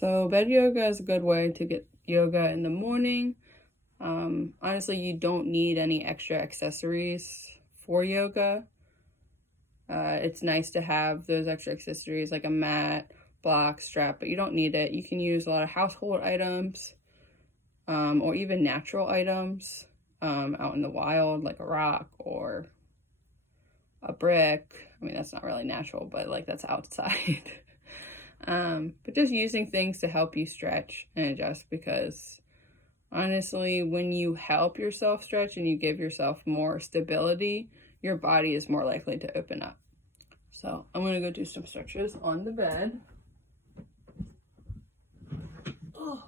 So bed yoga is a good way to get yoga in the morning. Honestly, you don't need any extra accessories for yoga. It's nice to have those extra accessories like a mat, block, strap, but you don't need it. You can use a lot of household items or even natural items out in the wild, like a rock or a brick. I mean, that's not really natural, but like that's outside. But just using things to help you stretch and adjust, because honestly, when you help yourself stretch and you give yourself more stability, your body is more likely to open up. So I'm gonna go do some stretches on the bed. Oh.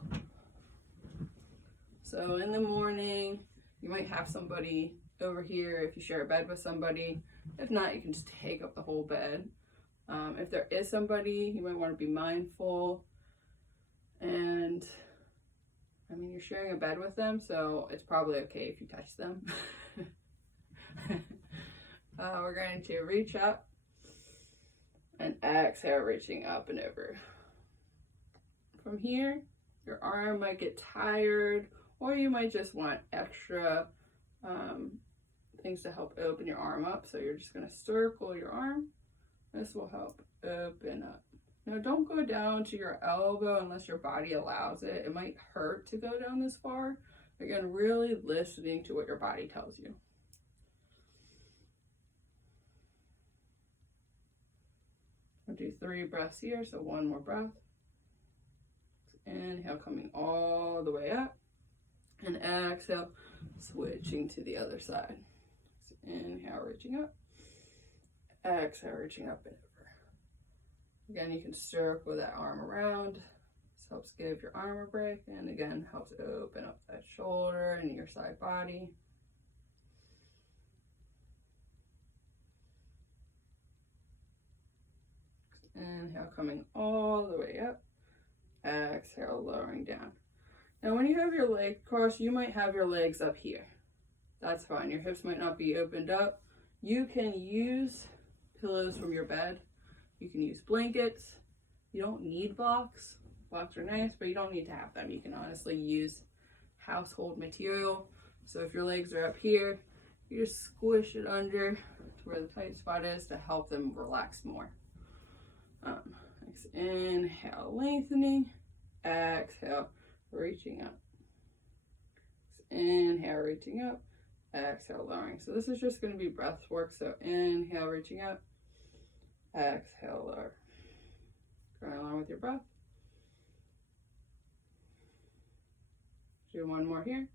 So in the morning, you might have somebody over here if you share a bed with somebody. If not, you can just take up the whole bed. If there is somebody, you might want to be mindful. And I mean, you're sharing a bed with them, so it's probably okay if you touch them. We're going to reach up and exhale, reaching up and over. From here, your arm might get tired, or you might just want extra things to help open your arm up. So you're just going to circle your arm. This will help open up. Now, don't go down to your elbow unless your body allows it. It might hurt to go down this far. Again, really listening to what your body tells you. I'll do 3 breaths here, so 1 more breath. Inhale, coming all the way up. And exhale, switching to the other side. So inhale, reaching up. Exhale, reaching up and over. Again, you can circle that arm around. This helps give your arm a break, and again, helps open up that shoulder and your side body. Inhale, coming all the way up. Exhale, lowering down. Now, when you have your leg crossed, you might have your legs up here. That's fine. Your hips might not be opened up. You can use pillows from your bed. You can use blankets. You don't need blocks. Blocks are nice, but you don't need to have them. You can honestly use household material. So if your legs are up here, you just squish it under to where the tight spot is to help them relax more. Inhale, lengthening. Exhale, reaching up. Inhale, reaching up. Exhale, lowering. So this is just going to be breath work. So inhale, reaching up. Exhale, lower. Going along with your breath. Do 1 more here.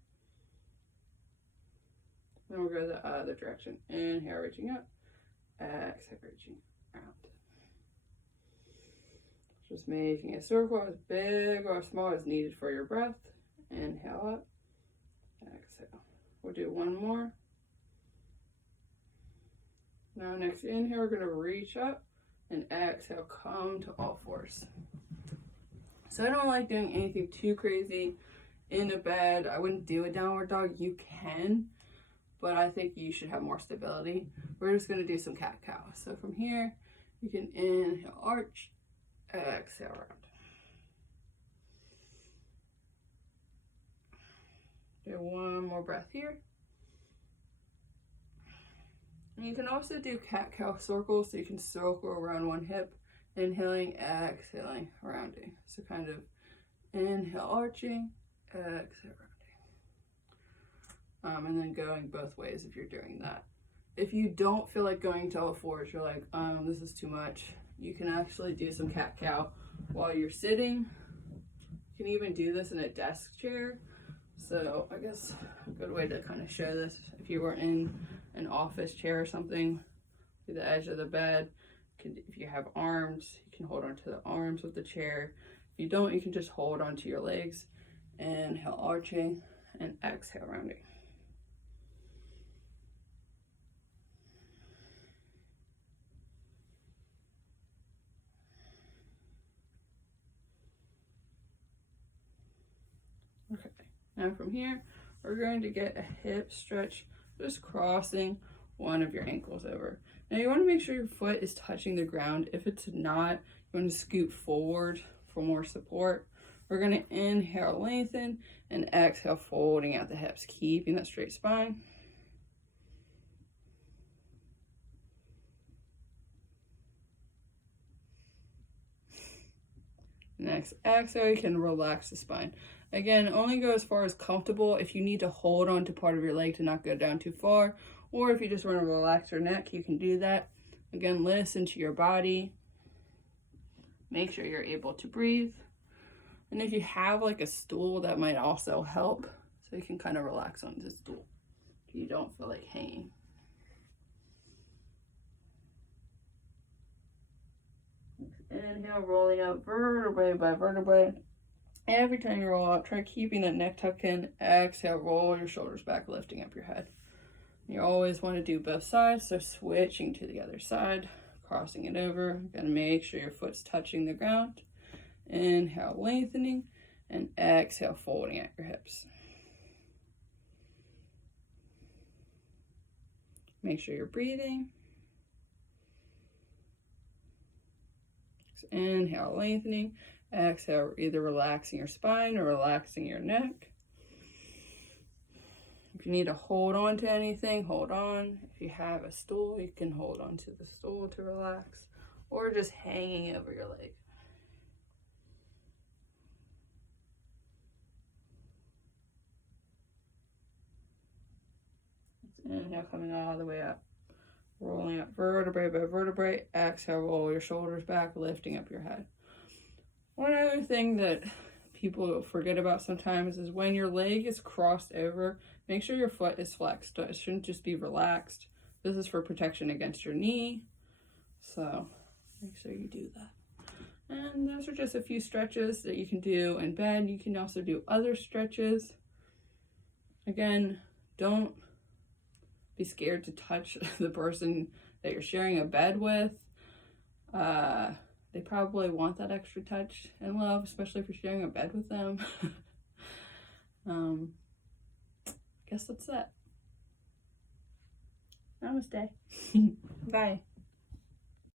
Then we'll go the other direction. Inhale, reaching up. Exhale, reaching around. Just making a circle as big or small as needed for your breath. Inhale up. Exhale. We'll do 1 more. Now, next inhale, we're going to reach up and exhale, come to all fours. So I don't like doing anything too crazy in a bed. I wouldn't do a downward dog. You can, but I think you should have more stability. We're just going to do some cat-cow. So from here, you can inhale, arch, exhale, round. Do 1 more breath here. And you can also do cat-cow circles, so you can circle around one hip, inhaling, exhaling, rounding. So kind of inhale, arching, exhale, rounding. And then going both ways if you're doing that. If you don't feel like going to all fours, you're like, this is too much, you can actually do some cat-cow while you're sitting. You can even do this in a desk chair. So I guess a good way to kind of show this, if you were in an office chair or something, to the edge of the bed, if you have arms, you can hold onto the arms of the chair. If you don't, you can just hold onto your legs. Inhale, arching, and exhale, rounding. Okay, now from here, we're going to get a hip stretch, just crossing one of your ankles over. Now you want to make sure your foot is touching the ground. If it's not, you want to scoot forward for more support. We're going to inhale, lengthen, and exhale, folding out the hips, keeping that straight spine. Next exhale, you can relax the spine. Again, only go as far as comfortable. If you need to hold on to part of your leg to not go down too far, or if you just want to relax your neck, you can do that. Again, listen to your body. Make sure you're able to breathe. And if you have like a stool, that might also help. So you can kind of relax on the stool if you don't feel like hanging. Inhale, rolling out vertebrae by vertebrae. Every time you roll out, try keeping that neck tucked in. Exhale, roll your shoulders back, lifting up your head. You always want to do both sides, so switching to the other side, crossing it over. You're gonna make sure your foot's touching the ground. Inhale, lengthening, and exhale, folding at your hips. Make sure you're breathing. Inhale, lengthening. Exhale, either relaxing your spine or relaxing your neck. If you need to hold on to anything, hold on. If you have a stool, you can hold on to the stool to relax, or just hanging over your leg. Inhale, coming all the way up. Rolling up vertebrae by vertebrae. Exhale, roll your shoulders back, lifting up your head. One other thing that people forget about sometimes is when your leg is crossed over, make sure your foot is flexed. It shouldn't just be relaxed. This is for protection against your knee. So make sure you do that. And those are just a few stretches that you can do in bed. You can also do other stretches. Again, don't be scared to touch the person that you're sharing a bed with. They probably want that extra touch and love, especially if you're sharing a bed with them. I guess that's it. Namaste. Bye.